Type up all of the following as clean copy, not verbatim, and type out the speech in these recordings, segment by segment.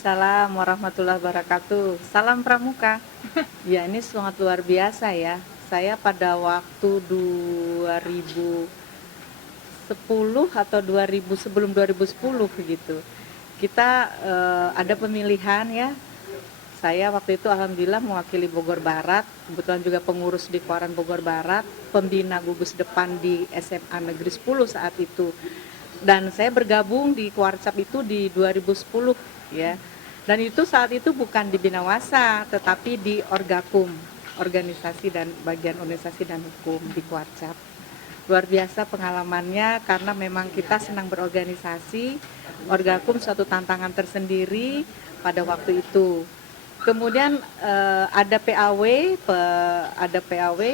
Waalaikumsalam warahmatullahi wabarakatuh. Salam Pramuka. Ya, ini sangat luar biasa ya. Saya pada waktu 2010 atau 2000 sebelum 2010 begitu. Kita ada pemilihan ya. Saya waktu itu alhamdulillah mewakili Bogor Barat, kebetulan juga pengurus di Koran Bogor Barat, pembina gugus depan di SMA Negeri 10 saat itu. Dan saya bergabung di Kuarcap itu di 2010 ya. Dan itu saat itu bukan di Binawasa tetapi di Orgakum, organisasi dan bagian organisasi dan hukum di Kuarcap. Luar biasa pengalamannya karena memang kita senang berorganisasi. Orgakum suatu tantangan tersendiri pada waktu itu. Kemudian ada PAW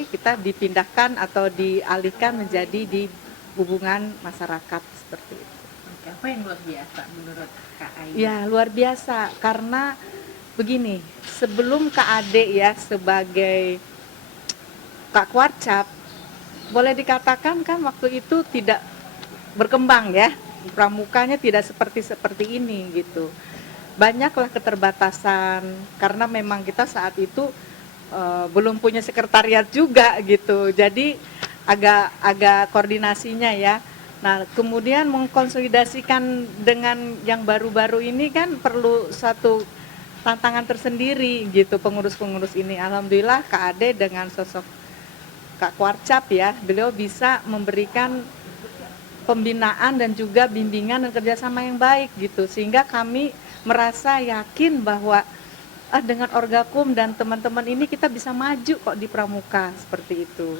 kita dipindahkan atau dialihkan menjadi di hubungan masyarakat seperti itu. Oke, apa yang luar biasa menurut Kak Ayu? Ya, luar biasa karena begini, sebelum Kak Ade ya sebagai Kak Kuarcap, boleh dikatakan kan waktu itu tidak berkembang ya, pramukanya tidak seperti ini gitu. Banyaklah keterbatasan karena memang kita saat itu belum punya sekretariat juga gitu. Jadi agak koordinasinya ya. Nah, kemudian mengkonsolidasikan dengan yang baru-baru ini kan perlu satu tantangan tersendiri gitu pengurus-pengurus ini. Alhamdulillah Kak Ade dengan sosok Kak Kuarcap ya, beliau bisa memberikan pembinaan dan juga bimbingan dan kerjasama yang baik gitu. Sehingga kami merasa yakin bahwa dengan Orgakum dan teman-teman ini kita bisa maju kok di Pramuka seperti itu.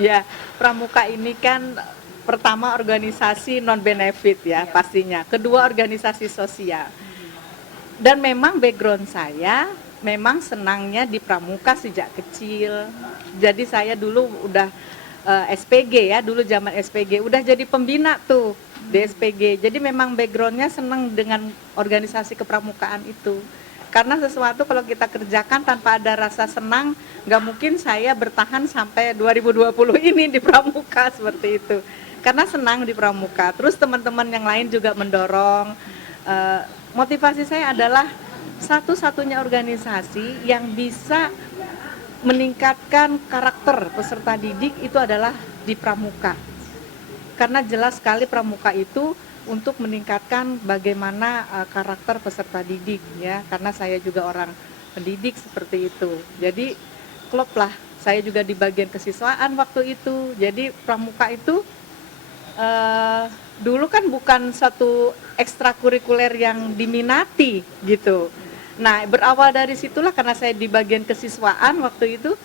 Ya, Pramuka ini kan pertama organisasi non benefit ya pastinya, kedua organisasi sosial. Dan memang background saya memang senangnya di Pramuka sejak kecil. Jadi saya dulu udah SPG ya, dulu zaman SPG udah jadi pembina tuh di SPG. Jadi memang backgroundnya senang dengan organisasi kepramukaan itu. Karena sesuatu kalau kita kerjakan tanpa ada rasa senang, nggak mungkin saya bertahan sampai 2020 ini di Pramuka seperti itu. Karena senang di Pramuka. Terus teman-teman yang lain juga mendorong. Motivasi saya adalah satu-satunya organisasi yang bisa meningkatkan karakter peserta didik itu adalah di Pramuka. Karena jelas sekali Pramuka itu untuk meningkatkan bagaimana karakter peserta didik ya, karena saya juga orang pendidik seperti itu. Jadi klop lah, saya juga di bagian kesiswaan waktu itu. Jadi Pramuka itu dulu kan bukan satu ekstrakurikuler yang diminati gitu. Nah, berawal dari situlah karena saya di bagian kesiswaan waktu itu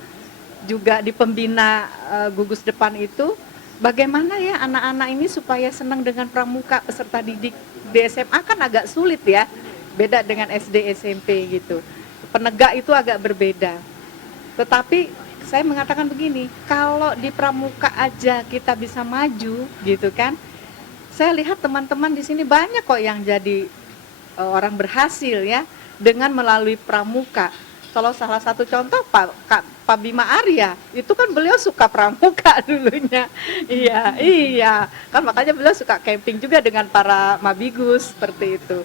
juga di pembina gugus depan itu, bagaimana ya anak-anak ini supaya senang dengan pramuka peserta didik. Di SMA kan agak sulit ya, beda dengan SD SMP gitu. Penegak itu agak berbeda. Tetapi saya mengatakan begini, kalau di pramuka aja kita bisa maju gitu kan. Saya lihat teman-teman di sini banyak kok yang jadi orang berhasil ya dengan melalui pramuka. Kalau salah satu contoh Pak Bima Arya, itu kan beliau suka pramuka dulunya. Iya, kan makanya beliau suka camping juga dengan para mabigus seperti itu.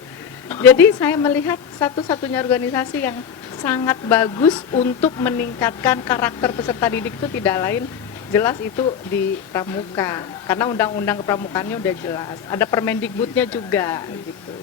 Jadi saya melihat satu-satunya organisasi yang sangat bagus untuk meningkatkan karakter peserta didik itu tidak lain jelas itu di pramuka. Karena undang-undang kepramukaannya udah jelas. Ada Permendikbudnya juga gitu.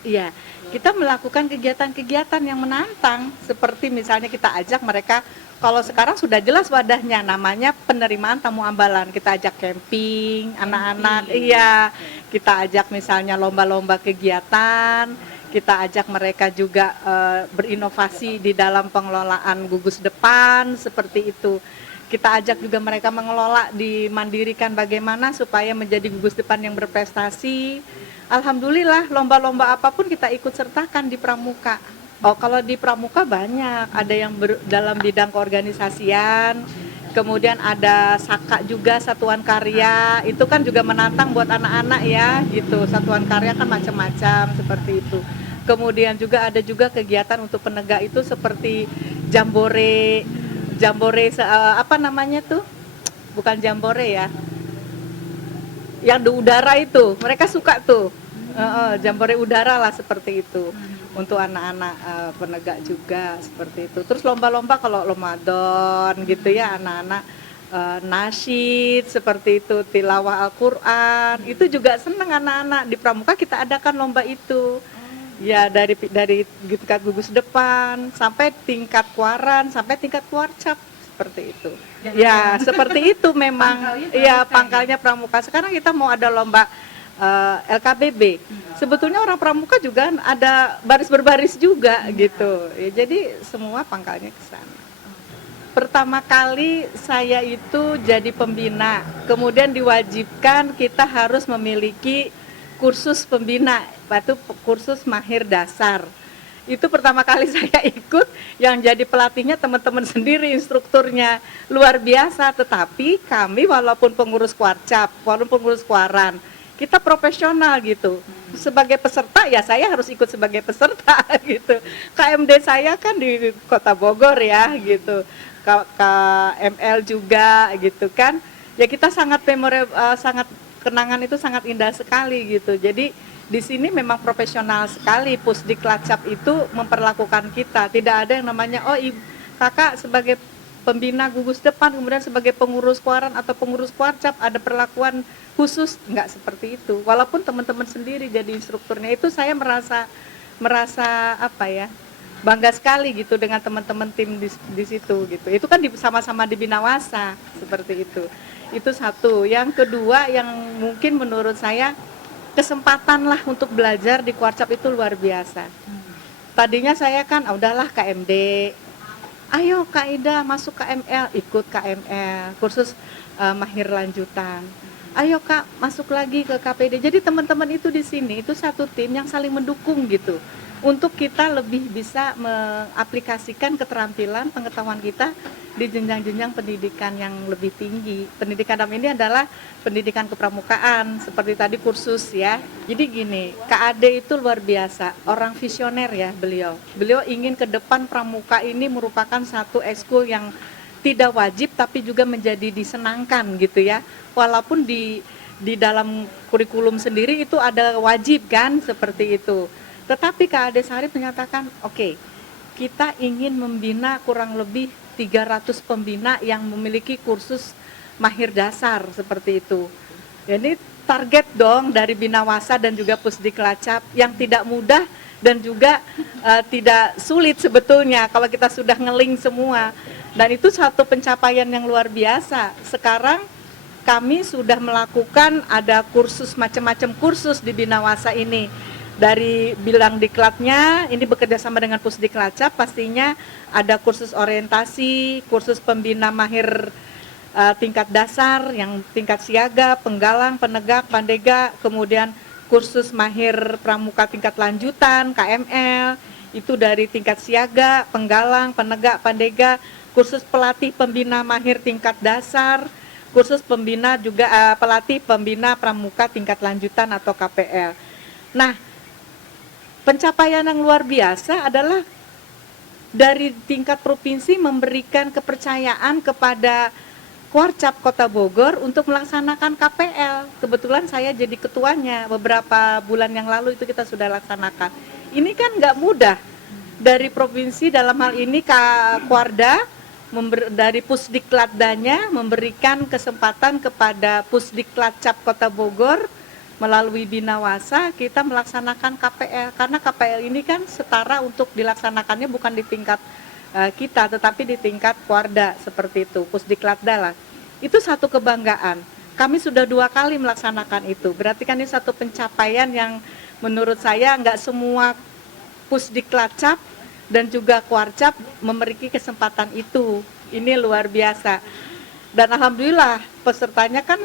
Iya, kita melakukan kegiatan-kegiatan yang menantang seperti misalnya kita ajak mereka, kalau sekarang sudah jelas wadahnya namanya penerimaan tamu ambalan, kita ajak camping anak-anak, iya, kita ajak misalnya lomba-lomba kegiatan, kita ajak mereka juga berinovasi di dalam pengelolaan gugus depan seperti itu. Kita ajak juga mereka mengelola dimandirikan bagaimana supaya menjadi gugus depan yang berprestasi. Alhamdulillah lomba-lomba apapun kita ikut sertakan di pramuka. Oh, kalau di pramuka banyak, ada yang dalam bidang keorganisasian, kemudian ada Saka juga, satuan karya, itu kan juga menantang buat anak-anak ya gitu. Satuan karya kan macam-macam seperti itu. Kemudian juga ada juga kegiatan untuk penegak itu seperti jambore apa namanya tuh, bukan jambore ya, yang di udara itu mereka suka tuh, jambore udara lah seperti itu. untuk anak-anak penegak juga seperti itu. Terus lomba-lomba kalau Ramadan gitu ya, anak-anak nasyid seperti itu, tilawah Al-Qur'an, itu juga seneng anak-anak. Di Pramuka kita adakan lomba itu. Ya dari tingkat gugus depan sampai tingkat kuaran sampai tingkat kuarcap seperti itu. Ya, seperti itu memang. Ya, pangkalnya Pramuka. Sekarang kita mau ada lomba LKBB. Sebetulnya orang Pramuka juga ada baris berbaris juga gitu. Ya, jadi semua pangkalnya ke sana. Pertama kali saya itu jadi pembina, kemudian diwajibkan kita harus memiliki kursus pembina, yaitu kursus mahir dasar. Itu pertama kali saya ikut, yang jadi pelatihnya teman-teman sendiri, instrukturnya luar biasa. Tetapi kami walaupun pengurus kuarcap, walaupun pengurus kuaran, kita profesional gitu. Sebagai peserta ya saya harus ikut sebagai peserta gitu. KMD saya kan di Kota Bogor ya gitu. KML juga gitu kan. Ya kita sangat sangat kenangan itu sangat indah sekali gitu. Jadi di sini memang profesional sekali. Pusdiklacap itu memperlakukan kita. Tidak ada yang namanya kakak sebagai pembina gugus depan kemudian sebagai pengurus kuaran atau pengurus kuarcap ada perlakuan khusus, enggak seperti itu. Walaupun teman-teman sendiri jadi instrukturnya, itu saya merasa apa ya, bangga sekali gitu dengan teman-teman tim di situ gitu. Itu kan sama-sama di Binawasa seperti itu. Itu satu. Yang kedua yang mungkin menurut saya kesempatan lah untuk belajar di kuarcap itu luar biasa. Tadinya saya kan udahlah KMD. Ayo Kak Ida masuk KML, ikut KML, kursus mahir lanjutan. Ayo Kak masuk lagi ke KPD. Jadi teman-teman itu di sini itu satu tim yang saling mendukung gitu. Untuk kita lebih bisa mengaplikasikan keterampilan pengetahuan kita di jenjang-jenjang pendidikan yang lebih tinggi. Pendidikan dalam ini adalah pendidikan kepramukaan, seperti tadi kursus ya. Jadi gini, Kak Ade itu luar biasa, orang visioner ya beliau. Beliau ingin ke depan pramuka ini merupakan satu ekskul yang tidak wajib tapi juga menjadi disenangkan gitu ya. Walaupun di dalam kurikulum sendiri itu ada wajib kan seperti itu. Tetapi Kak Ade Sarip menyatakan, oke, kita ingin membina kurang lebih 300 pembina yang memiliki kursus mahir dasar seperti itu. Jadi target dong dari Binawasa dan juga Pusdiklacap yang tidak mudah dan juga tidak sulit sebetulnya kalau kita sudah ngeling semua. Dan itu satu pencapaian yang luar biasa. Sekarang kami sudah melakukan ada kursus macam-macam kursus di Binawasa ini. Dari bilang diklatnya, ini bekerja sama dengan Pusdiklacap, pastinya ada kursus orientasi, kursus pembina mahir tingkat dasar, yang tingkat siaga, penggalang, penegak, pandega, kemudian kursus mahir pramuka tingkat lanjutan, KML, itu dari tingkat siaga, penggalang, penegak, pandega, kursus pelatih pembina mahir tingkat dasar, kursus pembina juga pelatih pembina pramuka tingkat lanjutan atau KPL. Nah, pencapaian yang luar biasa adalah dari tingkat provinsi memberikan kepercayaan kepada Kuarcap Kota Bogor untuk melaksanakan KPL. Kebetulan saya jadi ketuanya, beberapa bulan yang lalu itu kita sudah laksanakan. Ini kan nggak mudah. Dari provinsi dalam hal ini Kuarda dari Pusdiklatdanya memberikan kesempatan kepada Pusdiklacap Kota Bogor melalui Binawasa kita melaksanakan KPL, karena KPL ini kan setara untuk dilaksanakannya bukan di tingkat kita tetapi di tingkat Kuarda seperti itu, Pusdiklatda lah. Itu satu kebanggaan. Kami sudah 2 kali melaksanakan itu. Berarti kan ini satu pencapaian yang menurut saya nggak semua Pusdiklacap dan juga Kuarcap memiliki kesempatan itu. Ini luar biasa. Dan alhamdulillah pesertanya kan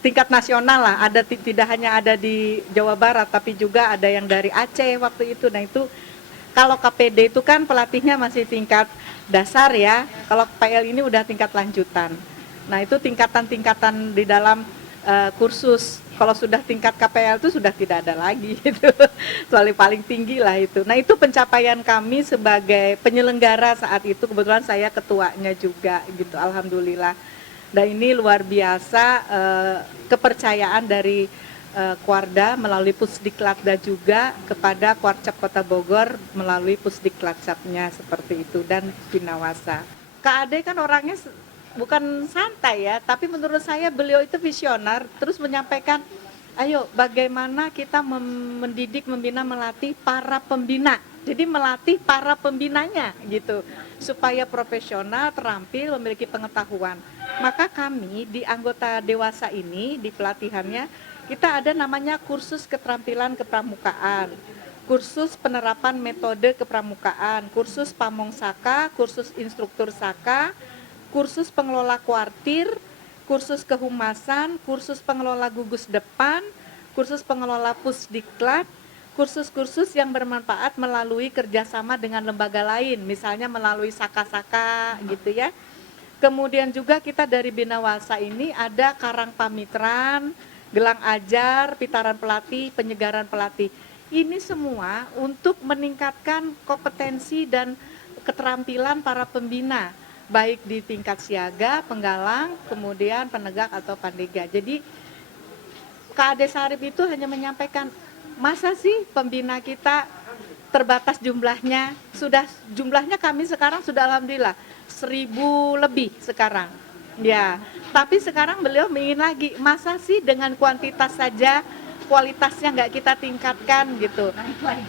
tingkat nasional lah, ada tidak hanya ada di Jawa Barat tapi juga ada yang dari Aceh waktu itu. Nah itu kalau KPD itu kan pelatihnya masih tingkat dasar ya, kalau PL ini udah tingkat lanjutan. Nah itu tingkatan-tingkatan di dalam kursus. Kalau sudah tingkat KPL itu sudah tidak ada lagi gitu. Soalnya paling tinggi lah itu. Nah itu pencapaian kami sebagai penyelenggara saat itu, kebetulan saya ketuanya juga gitu, alhamdulillah. Dan ini luar biasa kepercayaan dari Kuarda melalui Pusdiklatda juga kepada Kuarcap Kota Bogor melalui Pusdiklatcapnya seperti itu dan Binawasa. Kak Ade kan orangnya bukan santai ya, tapi menurut saya beliau itu visioner, terus menyampaikan, ayo bagaimana kita mendidik, membina, melatih para pembina. Jadi melatih para pembinanya gitu, supaya profesional, terampil, memiliki pengetahuan. Maka kami di anggota dewasa ini, di pelatihannya, kita ada namanya kursus keterampilan kepramukaan, kursus penerapan metode kepramukaan, kursus pamong saka, kursus instruktur saka, kursus pengelola kuartir, kursus kehumasan, kursus pengelola gugus depan, kursus pengelola pusdiklat, kursus-kursus yang bermanfaat melalui kerjasama dengan lembaga lain, misalnya melalui saka-saka gitu ya. Kemudian juga kita dari Binawasa ini ada Karang Pamitran, Gelang Ajar, Pitaran Pelatih, Penyegaran Pelatih. Ini semua untuk meningkatkan kompetensi dan keterampilan para pembina, baik di tingkat siaga, penggalang, kemudian penegak atau pandega. Jadi Kak Ade Sarip itu hanya menyampaikan, masa sih pembina kita terbatas jumlahnya, jumlahnya kami sekarang sudah alhamdulillah 1.000 lebih sekarang. Ya, tapi sekarang beliau ingin lagi, masa sih dengan kuantitas saja kualitasnya nggak kita tingkatkan gitu.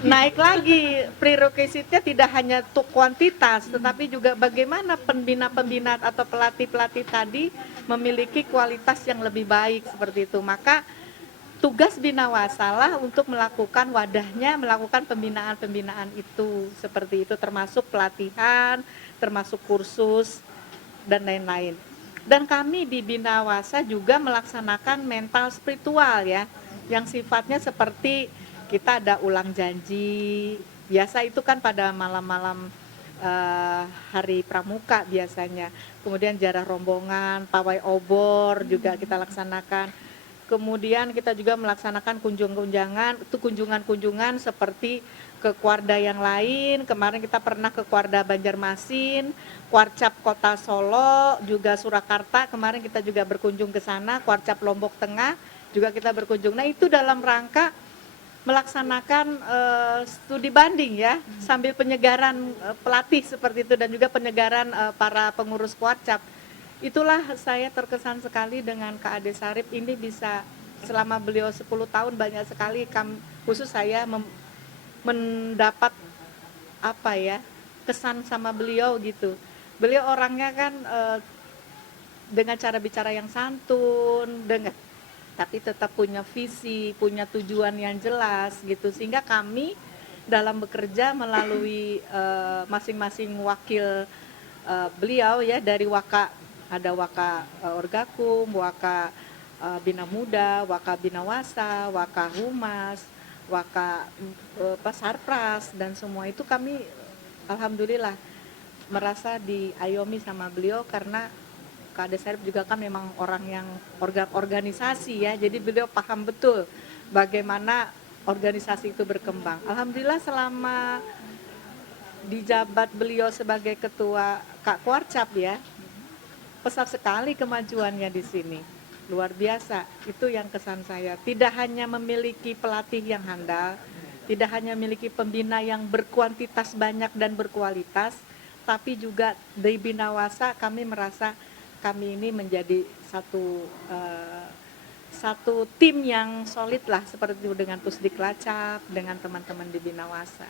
Naik lagi, prerequisite-nya tidak hanya untuk kuantitas, tetapi juga bagaimana pembina-pembina atau pelatih-pelatih tadi memiliki kualitas yang lebih baik seperti itu. Maka tugas Binawasa lah untuk melakukan wadahnya, melakukan pembinaan-pembinaan itu, seperti itu, termasuk pelatihan, termasuk kursus, dan lain-lain. Dan kami di Binawasa juga melaksanakan mental spiritual ya, yang sifatnya seperti kita ada ulang janji, biasa itu kan pada malam-malam hari pramuka biasanya, kemudian jarah rombongan, pawai obor juga kita laksanakan. Kemudian kita juga melaksanakan kunjungan-kunjungan seperti ke Kuarda yang lain. Kemarin kita pernah ke Kuarda Banjarmasin, Kuarcap Kota Solo, juga Surakarta. Kemarin kita juga berkunjung ke sana, Kuarcap Lombok Tengah juga kita berkunjung. Nah, itu dalam rangka melaksanakan studi banding ya, sambil penyegaran pelatih seperti itu, dan juga penyegaran para pengurus Kuarcap. Itulah saya terkesan sekali dengan Kak Ade Sarip ini, bisa selama beliau 10 tahun banyak sekali khusus saya mendapat apa ya, kesan sama beliau gitu. Beliau orangnya kan dengan cara bicara yang santun, tapi tetap punya visi, punya tujuan yang jelas gitu, sehingga kami dalam bekerja melalui masing-masing wakil beliau ya, dari ada Waka Orgakum, Waka Bina Muda, Waka Binawasa, Waka Humas, Waka Sarpras, dan semua itu kami alhamdulillah merasa diayomi sama beliau, karena Kak Ade Sarip juga kan memang orang yang organisasi ya, jadi beliau paham betul bagaimana organisasi itu berkembang. Alhamdulillah selama dijabat beliau sebagai ketua Kak Kuarcap ya, pesat sekali kemajuannya di sini, luar biasa. Itu yang kesan saya, tidak hanya memiliki pelatih yang handal, tidak hanya memiliki pembina yang berkuantitas banyak dan berkualitas, tapi juga di Binawasa kami merasa kami ini menjadi satu tim yang solid lah, seperti itu dengan Pusdiklacap, dengan teman-teman di Binawasa.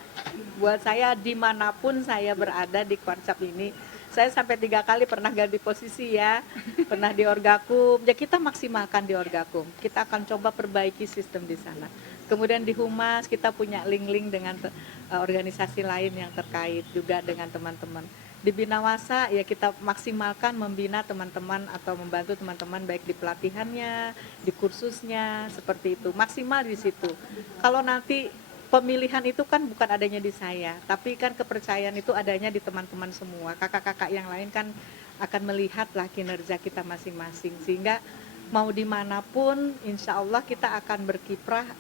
Buat saya dimanapun saya berada di Kuarcap ini, saya sampai 3 kali pernah ganti posisi ya, pernah di Orgakum, ya kita maksimalkan di Orgakum, kita akan coba perbaiki sistem di sana. Kemudian di Humas kita punya link-link dengan organisasi lain yang terkait juga dengan teman-teman. Di Binawasa ya kita maksimalkan membina teman-teman atau membantu teman-teman baik di pelatihannya, di kursusnya, seperti itu, maksimal di situ. Kalau nanti pemilihan itu kan bukan adanya di saya, tapi kan kepercayaan itu adanya di teman-teman semua. Kakak-kakak yang lain kan akan melihatlah kinerja kita masing-masing, sehingga mau dimanapun insya Allah kita akan berkiprah,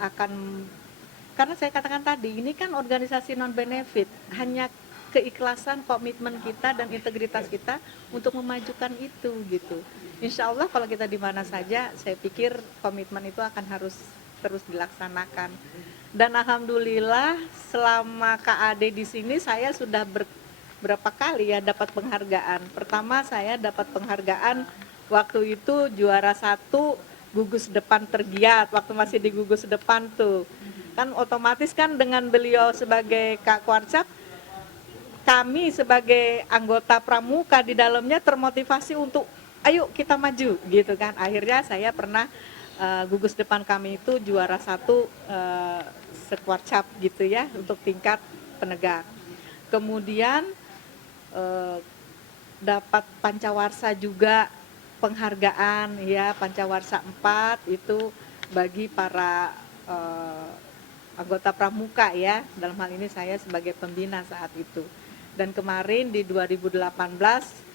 karena saya katakan tadi, ini kan organisasi non-benefit, hanya keikhlasan, komitmen kita dan integritas kita untuk memajukan itu gitu. Insya Allah kalau kita di mana saja, saya pikir komitmen itu akan harus terus dilaksanakan. Dan alhamdulillah selama KAD di sini saya sudah berapa kali ya dapat penghargaan. Pertama saya dapat penghargaan waktu itu juara 1 gugus depan tergiat, waktu masih di gugus depan tuh. Kan otomatis kan dengan beliau sebagai Kak Kwarcap, kami sebagai anggota pramuka di dalamnya termotivasi untuk ayo kita maju gitu kan. Akhirnya saya pernah gugus depan kami itu juara 1 sekwarcap gitu ya untuk tingkat penegak. Kemudian dapat Pancawarsa juga penghargaan ya, Pancawarsa 4 itu bagi para anggota pramuka ya. Dalam hal ini saya sebagai pembina saat itu. Dan kemarin di 2018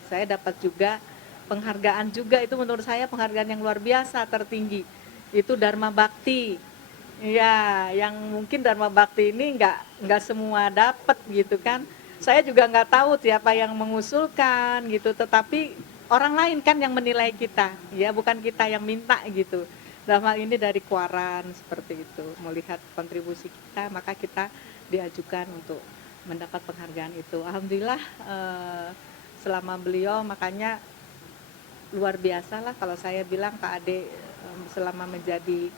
saya dapat juga penghargaan juga, itu menurut saya penghargaan yang luar biasa tertinggi. Itu Dharma Bakti. Ya, yang mungkin Dharma Bakti ini nggak semua dapat gitu kan. Saya juga nggak tahu siapa yang mengusulkan gitu, tetapi orang lain kan yang menilai kita, ya bukan kita yang minta gitu. Dalam hal ini dari Kuaran seperti itu, melihat kontribusi kita, maka kita diajukan untuk mendapat penghargaan itu. Alhamdulillah selama beliau, makanya luar biasa lah kalau saya bilang Kak Ade selama menjadi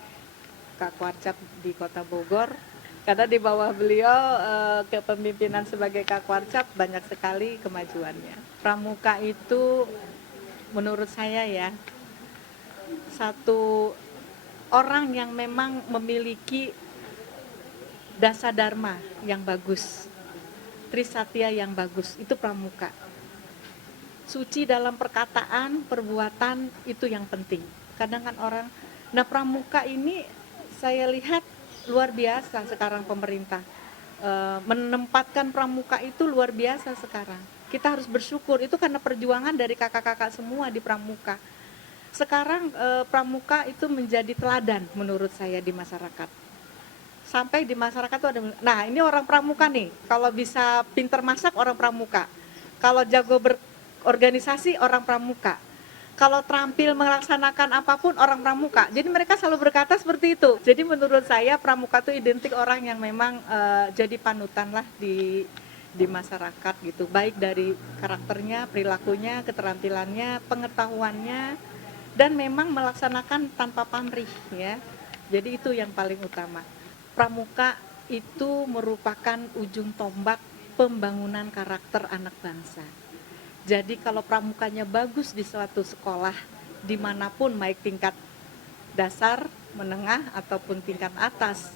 Kak Kwarcap di Kota Bogor, karena di bawah beliau kepemimpinan sebagai Kak Kwarcap banyak sekali kemajuannya. Pramuka itu menurut saya ya satu orang yang memang memiliki dasa dharma yang bagus, trisatya yang bagus, itu pramuka. Suci dalam perkataan, perbuatan, itu yang penting. Kadang kan orang, nah pramuka ini saya lihat luar biasa sekarang pemerintah. Menempatkan pramuka itu luar biasa sekarang. Kita harus bersyukur, itu karena perjuangan dari kakak-kakak semua di pramuka. Sekarang pramuka itu menjadi teladan menurut saya di masyarakat. Sampai di masyarakat itu ada, nah ini orang pramuka nih, kalau bisa pinter masak orang pramuka. Kalau jago organisasi orang pramuka, kalau terampil melaksanakan apapun orang pramuka. Jadi mereka selalu berkata seperti itu. Jadi menurut saya pramuka itu identik orang yang memang jadi panutan lah di masyarakat gitu, baik dari karakternya, perilakunya, keterampilannya, pengetahuannya, dan memang melaksanakan tanpa pamrih ya. Jadi itu yang paling utama. Pramuka itu merupakan ujung tombak pembangunan karakter anak bangsa. Jadi kalau pramukanya bagus di suatu sekolah, dimanapun, baik tingkat dasar, menengah, ataupun tingkat atas,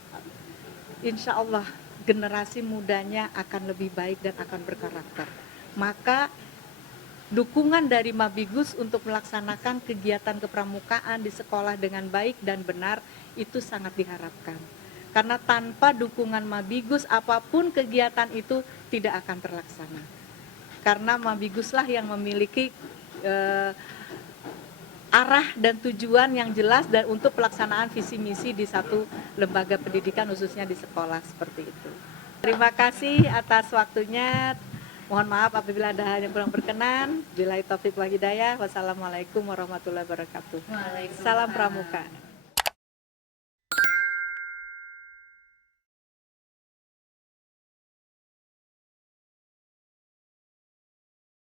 insya Allah generasi mudanya akan lebih baik dan akan berkarakter. Maka dukungan dari Mabigus untuk melaksanakan kegiatan kepramukaan di sekolah dengan baik dan benar itu sangat diharapkan. Karena tanpa dukungan Mabigus, apapun kegiatan itu tidak akan terlaksana. Karena Mabiguslah yang memiliki arah dan tujuan yang jelas dan untuk pelaksanaan visi misi di satu lembaga pendidikan, khususnya di sekolah seperti itu. Terima kasih atas waktunya. Mohon maaf apabila ada hal yang kurang berkenan. Billahi taufiq wal hidayah. Wassalamualaikum warahmatullahi wabarakatuh. Salam Pramuka.